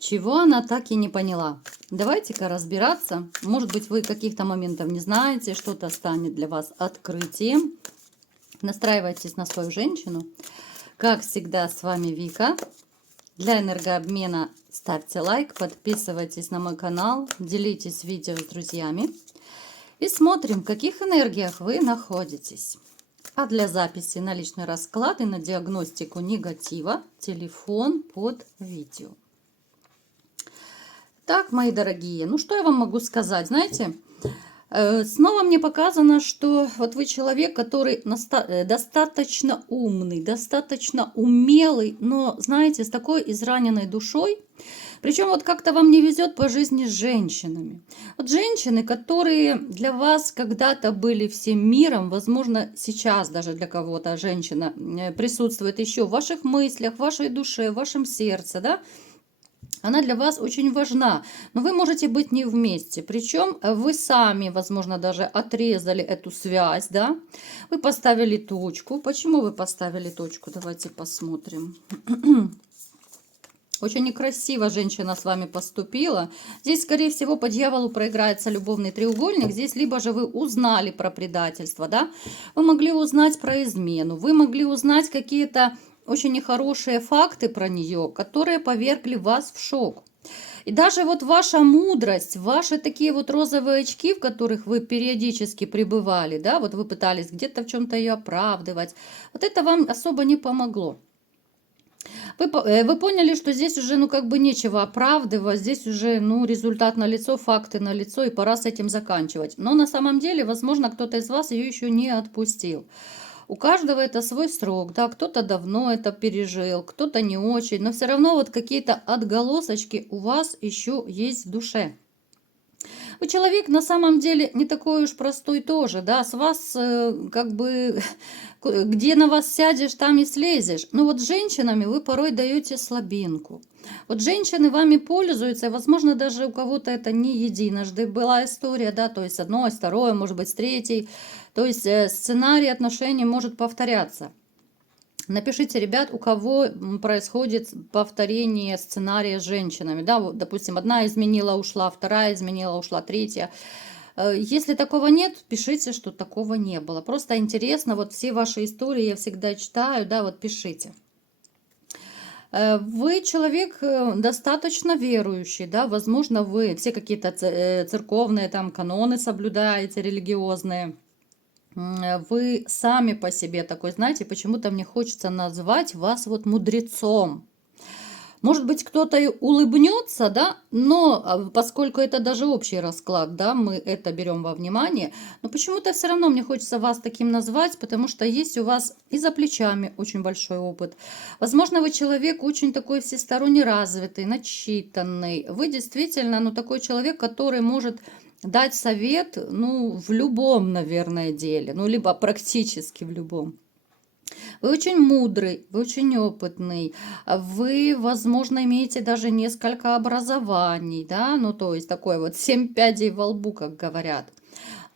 Чего она так и не поняла? Давайте-ка разбираться. Может быть, вы каких-то моментов не знаете, что-то станет для вас открытием. Настраивайтесь на свою женщину. Как всегда, с вами Вика. Для энергообмена ставьте лайк, подписывайтесь на мой канал, делитесь видео с друзьями. И смотрим, в каких энергиях вы находитесь. А для записи на личный расклад и на диагностику негатива телефон под видео. Так, мои дорогие, ну что я вам могу сказать? Знаете, снова мне показано, что вот вы человек, который достаточно умный, достаточно умелый, но, знаете, с такой израненной душой. Причем вот как-то вам не везет по жизни с женщинами. Вот женщины, которые для вас когда-то были всем миром, возможно, сейчас даже для кого-то женщина присутствует еще в ваших мыслях, в вашей душе, в вашем сердце, да? Она для вас очень важна, но вы можете быть не вместе. Причем вы сами, возможно, даже отрезали эту связь, да? Вы поставили точку. Почему вы поставили точку? Давайте посмотрим. Очень некрасиво женщина с вами поступила. Здесь, скорее всего, по дьяволу проиграется любовный треугольник. Здесь либо же вы узнали про предательство, да? Вы могли узнать про измену. Вы могли узнать какие-то очень нехорошие факты про нее, которые повергли вас в шок. И даже вот ваша мудрость, ваши такие вот розовые очки, в которых вы периодически пребывали, да, вот вы пытались где-то в чем-то ее оправдывать, вот это вам особо не помогло. Вы поняли, что здесь уже, ну, как бы нечего оправдывать, здесь уже, ну, результат налицо, факты налицо, и пора с этим заканчивать. Но на самом деле, возможно, кто-то из вас ее еще не отпустил. У каждого это свой срок, да, кто-то давно это пережил, кто-то не очень, но все равно вот какие-то отголосочки у вас еще есть в душе. Вы человек на самом деле не такой уж простой тоже, да, с вас как бы, где на вас сядешь, там и слезешь. Но вот с женщинами вы порой даете слабинку. Вот женщины вами пользуются, и, возможно, даже у кого-то это не единожды была история, да, то есть с одной, с второй, может быть, с третьей. То есть сценарий отношений может повторяться. Напишите, ребят, у кого происходит повторение сценария с женщинами. Да, вот, допустим, одна изменила, ушла, вторая изменила, ушла, третья. Если такого нет, пишите, что такого не было. Просто интересно, вот все ваши истории я всегда читаю, да, вот пишите. Вы человек достаточно верующий, да, возможно, вы все какие-то церковные там каноны соблюдаете, религиозные. Вы сами по себе такой, знаете, почему-то мне хочется назвать вас вот мудрецом. Может быть, кто-то и улыбнется, да, но поскольку это даже общий расклад, да, мы это берем во внимание, но почему-то все равно мне хочется вас таким назвать, потому что есть у вас и за плечами очень большой опыт. Возможно, вы человек очень такой всесторонне развитый, начитанный. Вы действительно, ну, такой человек, который может дать совет, ну, в любом, наверное, деле, ну, либо практически в любом. Вы очень мудрый, вы очень опытный, вы, возможно, имеете даже несколько образований, да, ну, то есть такой вот 7 пядей во лбу, как говорят.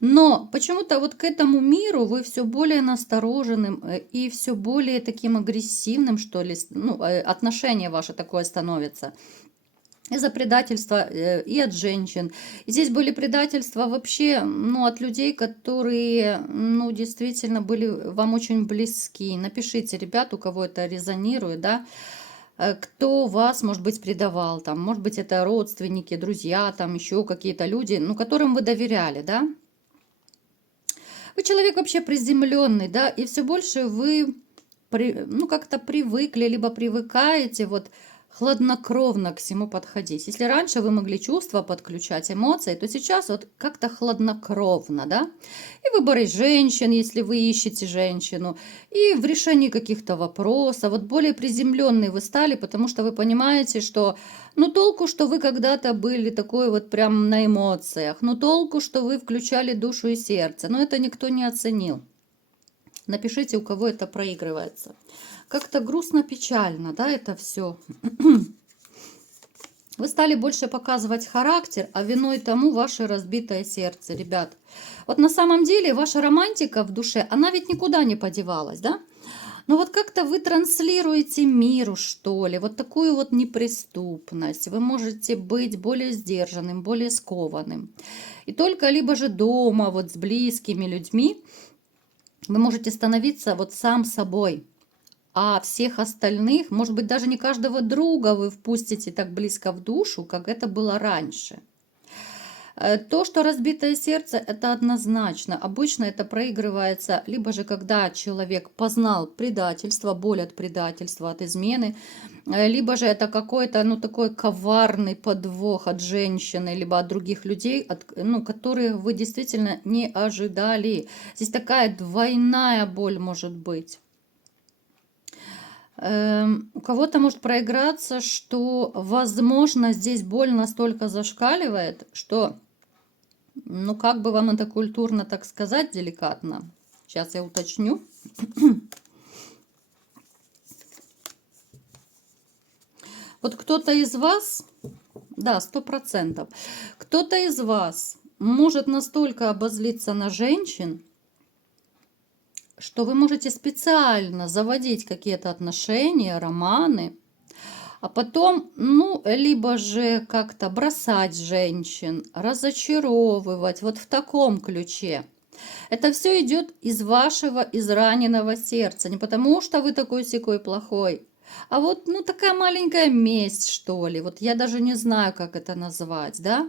Но почему-то вот к этому миру вы все более настороженным и все более таким агрессивным, что ли, ну, отношение ваше такое становится. Из-за предательства и от женщин. И здесь были предательства вообще, ну, от людей, которые, ну, действительно были вам очень близки. Напишите, ребят, у кого это резонирует, да, кто вас, может быть, предавал, там, может быть, это родственники, друзья, там, еще какие-то люди, ну, которым вы доверяли, да. Вы человек вообще приземленный, да, и все больше вы, ну, как-то привыкли, либо привыкаете, вот, хладнокровно к всему подходить. Если раньше вы могли чувства подключать, эмоции, то сейчас вот как-то хладнокровно, да? И в выборе женщин, если вы ищете женщину, и в решении каких-то вопросов. Вот более приземленные вы стали, потому что вы понимаете, что, ну, толку, что вы когда-то были такой вот прям на эмоциях, ну, толку, что вы включали душу и сердце, но это никто не оценил. Напишите, у кого это проигрывается. Как-то грустно-печально, да, это все. Вы стали больше показывать характер, а виной тому ваше разбитое сердце, ребят. Вот на самом деле ваша романтика в душе, она ведь никуда не подевалась, да? Но вот как-то вы транслируете миру, что ли, вот такую вот неприступность. Вы можете быть более сдержанным, более скованным. И только либо же дома, вот с близкими людьми, вы можете становиться вот сам собой. А всех остальных, может быть, даже не каждого друга вы впустите так близко в душу, как это было раньше. То, что разбитое сердце, это однозначно. Обычно это проигрывается либо же когда человек познал предательство, боль от предательства, от измены, либо же это какой-то, ну, такой коварный подвох от женщины, либо от других людей, ну, которые вы действительно не ожидали. Здесь такая двойная боль может быть. У кого-то может проиграться, что, возможно, здесь боль настолько зашкаливает, что, ну, как бы вам это культурно так сказать, деликатно. Сейчас я уточню. Вот кто-то из вас, да, 100%, кто-то из вас может настолько обозлиться на женщин, что вы можете специально заводить какие-то отношения, романы, а потом, ну, либо же как-то бросать женщин, разочаровывать, вот в таком ключе. Это все идет из вашего израненного сердца. Не потому, что вы такой-сякой плохой, а вот, ну, такая маленькая месть, что ли. Вот я даже не знаю, как это назвать, да?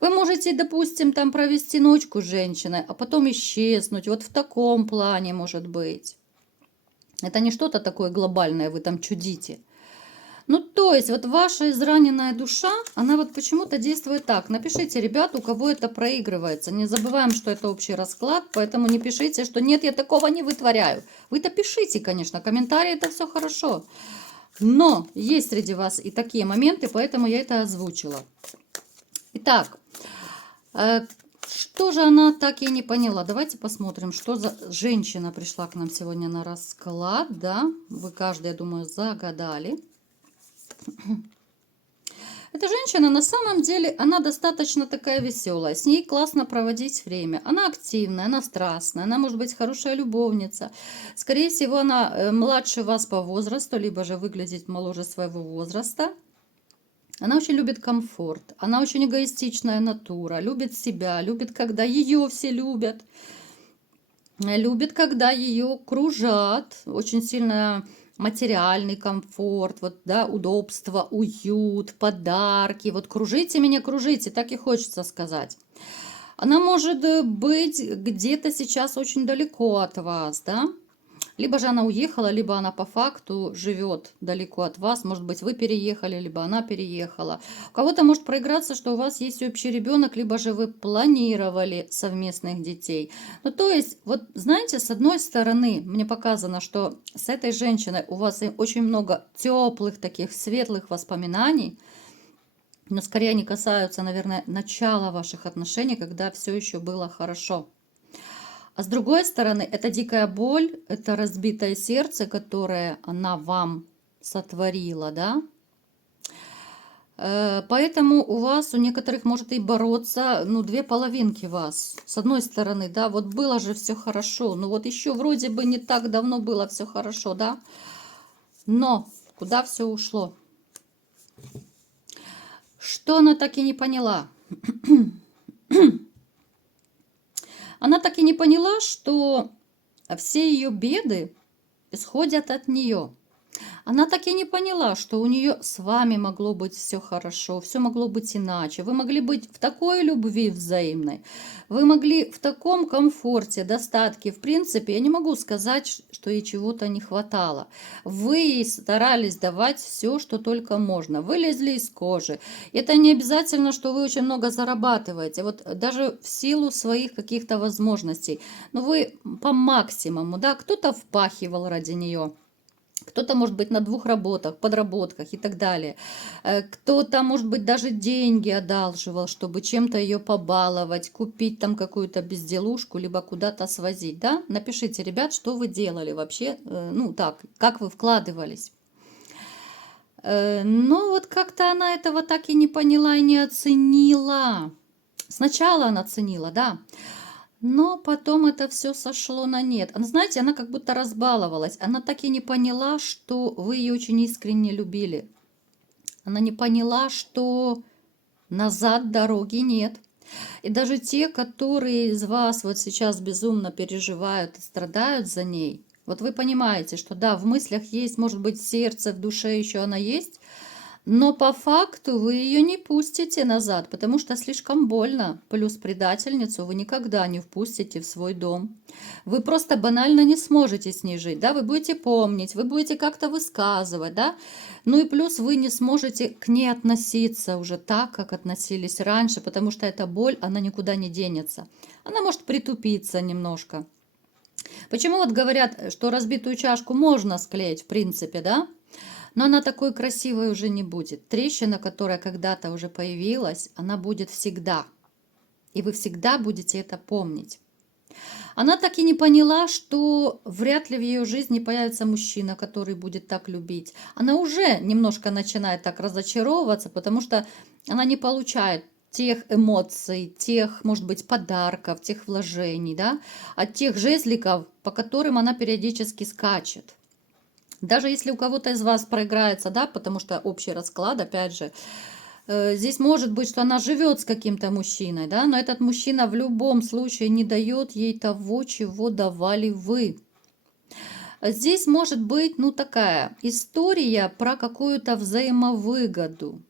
Вы можете, допустим, там провести ночку с женщиной, а потом исчезнуть. Вот в таком плане может быть. Это не что-то такое глобальное, вы там чудите. Ну, то есть, вот ваша израненная душа, она вот почему-то действует так. Напишите, ребят, у кого это проигрывается. Не забываем, что это общий расклад, поэтому не пишите, что нет, я такого не вытворяю. Вы-то пишите, конечно, комментарии, это все хорошо. Но есть среди вас и такие моменты, поэтому я это озвучила. Итак, что же она так и не поняла? Давайте посмотрим, что за женщина пришла к нам сегодня на расклад. Да, вы каждый, я думаю, загадали. Эта женщина на самом деле, она достаточно такая веселая, с ней классно проводить время. Она активная, она страстная, она может быть хорошая любовница. Скорее всего, она младше вас по возрасту, либо же выглядит моложе своего возраста. Она очень любит комфорт, она очень эгоистичная натура, любит себя, любит, когда ее все любят. Любит, когда ее кружат, очень сильно материальный комфорт, вот, да, удобство, уют, подарки. Вот кружите меня, кружите, так и хочется сказать. Она может быть где-то сейчас очень далеко от вас, да? Либо же она уехала, либо она по факту живет далеко от вас. Может быть, вы переехали, либо она переехала. У кого-то может проиграться, что у вас есть общий ребенок, либо же вы планировали совместных детей. Ну, то есть, вот знаете, с одной стороны, мне показано, что с этой женщиной у вас очень много теплых таких светлых воспоминаний, но скорее они касаются, наверное, начала ваших отношений, когда все еще было хорошо. А с другой стороны, это дикая боль, это разбитое сердце, которое она вам сотворила, да? Поэтому у вас, у некоторых может и бороться, ну, две половинки вас. С одной стороны, да, вот было же все хорошо, ну вот еще вроде бы не так давно было все хорошо, да? Но куда все ушло? Что она так и не поняла? Она так и не поняла, что все ее беды исходят от нее. Она так и не поняла, что у нее с вами могло быть все хорошо, все могло быть иначе. Вы могли быть в такой любви взаимной, вы могли в таком комфорте, достатке. В принципе, я не могу сказать, что ей чего-то не хватало. Вы ей старались давать все, что только можно. Вы лезли из кожи. Это не обязательно, что вы очень много зарабатываете. Вот даже в силу своих каких-то возможностей. Но вы по максимуму, да, кто-то впахивал ради нее. Кто-то, может быть, на двух работах, подработках и так далее. Кто-то, может быть, даже деньги одалживал, чтобы чем-то ее побаловать, купить там какую-то безделушку, либо куда-то свозить. Да? Напишите, ребят, что вы делали вообще, ну так, как вы вкладывались. Но вот как-то она этого так и не поняла и не оценила. Сначала она оценила, да. Но потом это все сошло на нет. Она, знаете, она как будто разбаловалась. Она так и не поняла, что вы ее очень искренне любили. Она не поняла, что назад дороги нет. И даже те, которые из вас вот сейчас безумно переживают и страдают за ней, вот вы понимаете, что да, в мыслях есть, может быть, в сердце, в душе еще она есть, но по факту вы ее не пустите назад, потому что слишком больно. Плюс предательницу вы никогда не впустите в свой дом. Вы просто банально не сможете с ней жить, да, вы будете помнить, вы будете как-то высказывать, да, ну и плюс вы не сможете к ней относиться уже так, как относились раньше, потому что эта боль, она никуда не денется. Она может притупиться немножко. Почему вот говорят, что разбитую чашку можно склеить, в принципе, да? Но она такой красивой уже не будет. Трещина, которая когда-то уже появилась, она будет всегда. И вы всегда будете это помнить. Она так и не поняла, что вряд ли в ее жизни появится мужчина, который будет так любить. Она уже немножко начинает так разочаровываться, потому что она не получает тех эмоций, тех, может быть, подарков, тех вложений, да, от тех жезликов, по которым она периодически скачет. Даже если у кого-то из вас проиграется, да, потому что общий расклад, опять же, здесь может быть, что она живет с каким-то мужчиной, да, но этот мужчина в любом случае не дает ей того, чего давали вы. Здесь может быть, ну, такая история про какую-то взаимовыгоду.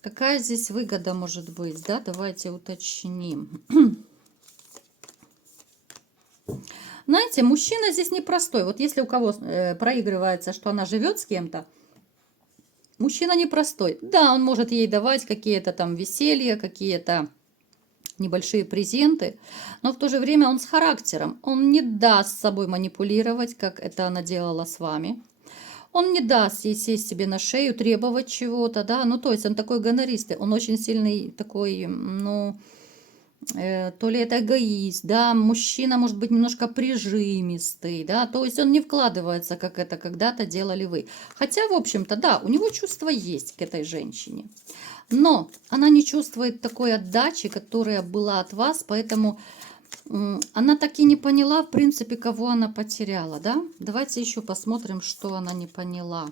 Какая здесь выгода может быть, да, давайте уточним. Знаете, мужчина здесь непростой. Вот если у кого проигрывается, что она живет с кем-то, мужчина непростой. Да, он может ей давать какие-то там веселья, какие-то небольшие презенты, но в то же время он с характером. Он не даст с собой манипулировать, как это она делала с вами. Он не даст ей сесть себе на шею, требовать чего-то, да. Ну, то есть он такой гонористый, он очень сильный такой, ну, то ли это эгоист, да, мужчина может быть немножко прижимистый, да, то есть он не вкладывается, как это когда-то делали вы. Хотя, в общем-то, да, у него чувства есть к этой женщине, но она не чувствует такой отдачи, которая была от вас, поэтому она так и не поняла, в принципе, кого она потеряла, да. Давайте еще посмотрим, что она не поняла.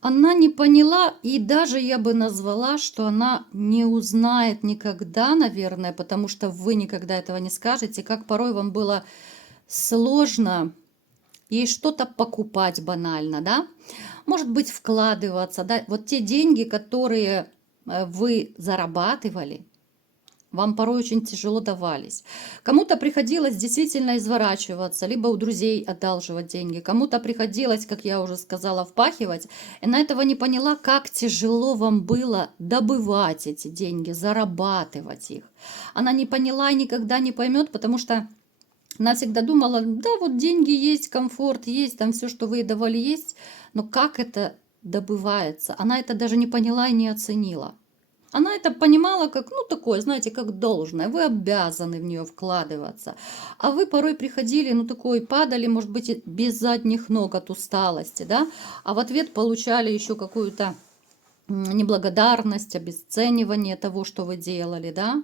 Она не поняла, и даже я бы назвала, что она не узнает никогда, наверное, потому что вы никогда этого не скажете, как порой вам было сложно ей что-то покупать банально, да? Может быть, вкладываться, да? Вот те деньги, которые вы зарабатывали, вам порой очень тяжело давались. Кому-то приходилось действительно изворачиваться, либо у друзей одалживать деньги. Кому-то приходилось, как я уже сказала, впахивать. И она этого не поняла, как тяжело вам было добывать эти деньги, зарабатывать их. Она не поняла и никогда не поймет, потому что она всегда думала, да, вот деньги есть, комфорт есть, там все, что вы ей давали, есть. Но как это добывается? Она это даже не поняла и не оценила. Она это понимала как, ну, такое, знаете, как должное. Вы обязаны в нее вкладываться. А вы порой приходили, ну, такой, падали, может быть, без задних ног от усталости, да, а в ответ получали еще какую-то неблагодарность, обесценивание того, что вы делали, да.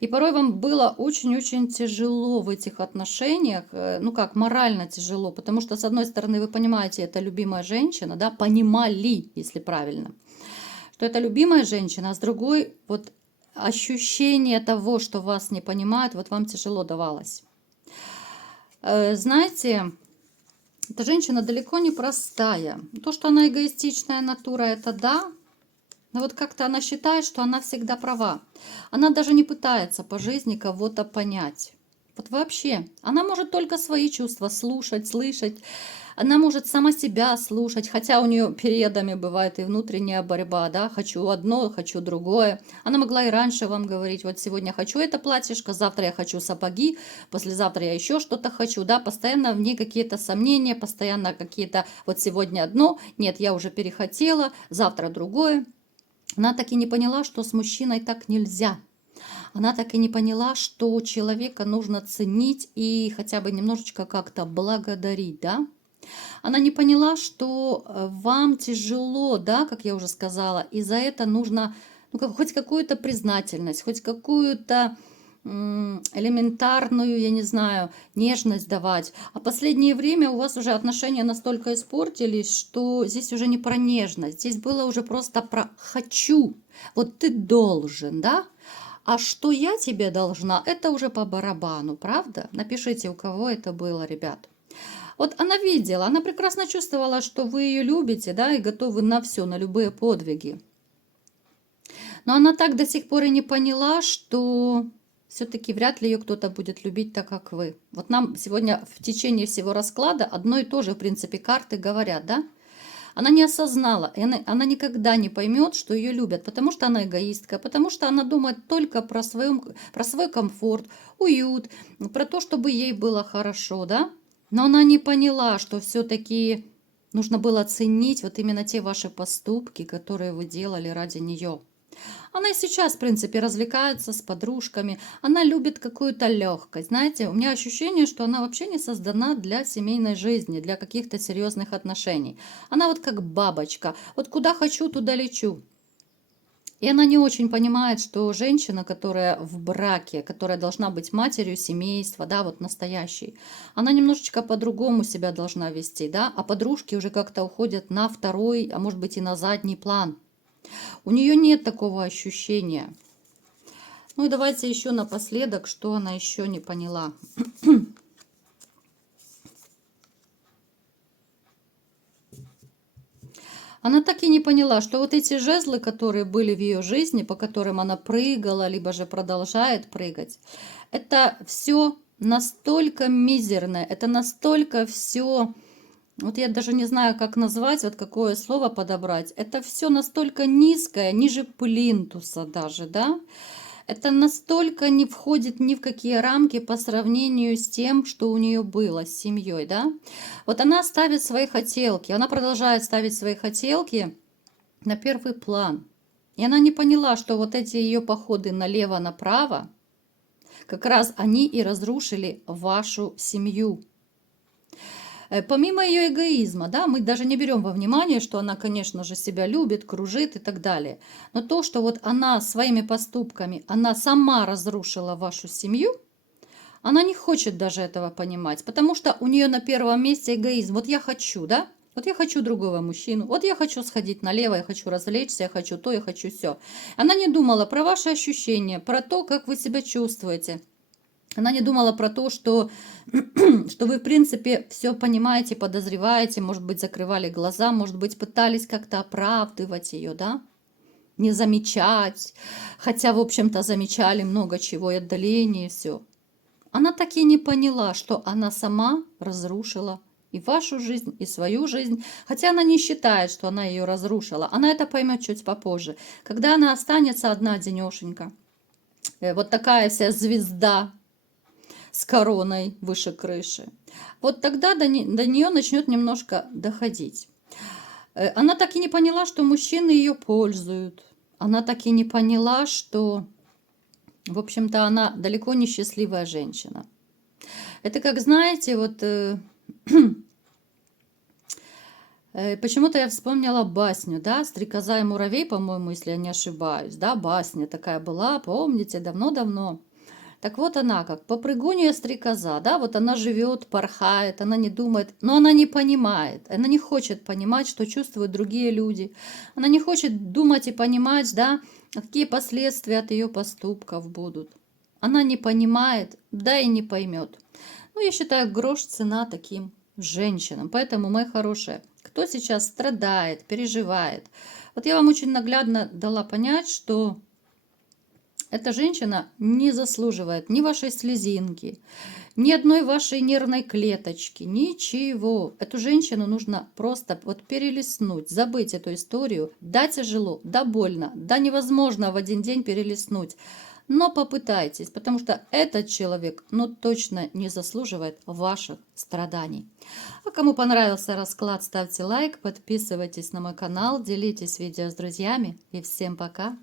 И порой вам было очень-очень тяжело в этих отношениях, ну как, морально тяжело, потому что, с одной стороны, вы понимаете, это любимая женщина, да, понимали, если правильно, что это любимая женщина, а с другой вот ощущение того, что вас не понимают, вот вам тяжело давалось. Знаете, эта женщина далеко не простая. То, что она эгоистичная натура, это да, но вот как-то она считает, что она всегда права. Она даже не пытается по жизни кого-то понять. Вот вообще, она может только свои чувства слушать, слышать. Она может сама себя слушать, хотя у нее периодами бывает и внутренняя борьба, да, хочу одно, хочу другое. Она могла и раньше вам говорить, вот сегодня хочу это платьишко, завтра я хочу сапоги, послезавтра я еще что-то хочу, да, постоянно в ней какие-то сомнения, постоянно какие-то, вот сегодня одно, нет, я уже перехотела, завтра другое. Она так и не поняла, что с мужчиной так нельзя. Она так и не поняла, что человека нужно ценить и хотя бы немножечко как-то благодарить, да? Она не поняла, что вам тяжело, да, как я уже сказала, и за это нужно ну, хоть какую-то признательность, хоть какую-то элементарную, я не знаю, нежность давать. А последнее время у вас уже отношения настолько испортились, что здесь уже не про нежность, здесь было уже просто про «хочу». Вот ты должен, да? А что я тебе должна, это уже по барабану, правда? Напишите, у кого это было, ребят. Вот она видела, она прекрасно чувствовала, что вы ее любите, да, и готовы на все, на любые подвиги. Но она так до сих пор и не поняла, что все-таки вряд ли ее кто-то будет любить так, как вы. Вот нам сегодня в течение всего расклада одно и то же, в принципе, карты говорят, да? Она не осознала, и она никогда не поймет, что ее любят, потому что она эгоистка, потому что она думает только про свой комфорт, уют, про то, чтобы ей было хорошо, да? Но она не поняла, что все-таки нужно было ценить вот именно те ваши поступки, которые вы делали ради нее. Она и сейчас, в принципе, развлекается с подружками. Она любит какую-то легкость. Знаете, у меня ощущение, что она вообще не создана для семейной жизни, для каких-то серьезных отношений. Она вот как бабочка. Вот куда хочу, туда лечу. И она не очень понимает, что женщина, которая в браке, которая должна быть матерью семейства, да, вот настоящей, она немножечко по-другому себя должна вести, да, а подружки уже как-то уходят на второй, а может быть и на задний план. У нее нет такого ощущения. Ну и давайте еще напоследок, что она еще не поняла. Она так и не поняла, что вот эти жезлы, которые были в ее жизни, по которым она прыгала, либо же продолжает прыгать, это все настолько мизерное, это настолько все, вот я даже не знаю, как назвать, вот какое слово подобрать, это все настолько низкое, ниже плинтуса даже, да, это настолько не входит ни в какие рамки по сравнению с тем, что у нее было с семьей, да. Вот она ставит свои хотелки, она продолжает ставить свои хотелки на первый план. И она не поняла, что вот эти ее походы налево-направо, как раз они и разрушили вашу семью. Помимо ее эгоизма, да, мы даже не берем во внимание, что она, конечно же, себя любит, кружит и так далее. Но то, что вот она своими поступками, она сама разрушила вашу семью, она не хочет даже этого понимать, потому что у нее на первом месте эгоизм. Вот я хочу, да? Вот я хочу другого мужчину, вот я хочу сходить налево, я хочу развлечься, я хочу то, я хочу все. Она не думала про ваши ощущения, про то, как вы себя чувствуете. Она не думала про то, что, что вы, в принципе, все понимаете, подозреваете, может быть, закрывали глаза, может быть, пытались как-то оправдывать ее, да? Не замечать, хотя, в общем-то, замечали много чего, и отдаление, и все. Она так и не поняла, что она сама разрушила и вашу жизнь, и свою жизнь. Хотя она не считает, что она ее разрушила. Она это поймет чуть попозже. Когда она останется одна денешенька, вот такая вся звезда с короной выше крыши, вот тогда до нее начнет немножко доходить. Она так и не поняла, что мужчины ее пользуют. Она так и не поняла, что, в общем-то, она далеко не счастливая женщина. Это как, знаете, вот почему-то я вспомнила басню, да, «Стрекоза и муравей», по-моему, если я не ошибаюсь, да, басня такая была, помните, давно-давно. Так вот она как, попрыгунья стрекоза, да, вот она живет, порхает, она не думает, но она не понимает, она не хочет понимать, что чувствуют другие люди, она не хочет думать и понимать, да, какие последствия от ее поступков будут. Она не понимает, да и не поймет. Ну, я считаю, грош цена таким женщинам. Поэтому, мои хорошие, кто сейчас страдает, переживает, вот я вам очень наглядно дала понять, что эта женщина не заслуживает ни вашей слезинки, ни одной вашей нервной клеточки, ничего. Эту женщину нужно просто вот перелистнуть, забыть эту историю. Да, тяжело, да, больно, да, невозможно в один день перелистнуть. Но попытайтесь, потому что этот человек, ну, точно не заслуживает ваших страданий. А кому понравился расклад, ставьте лайк, подписывайтесь на мой канал, делитесь видео с друзьями. И всем пока!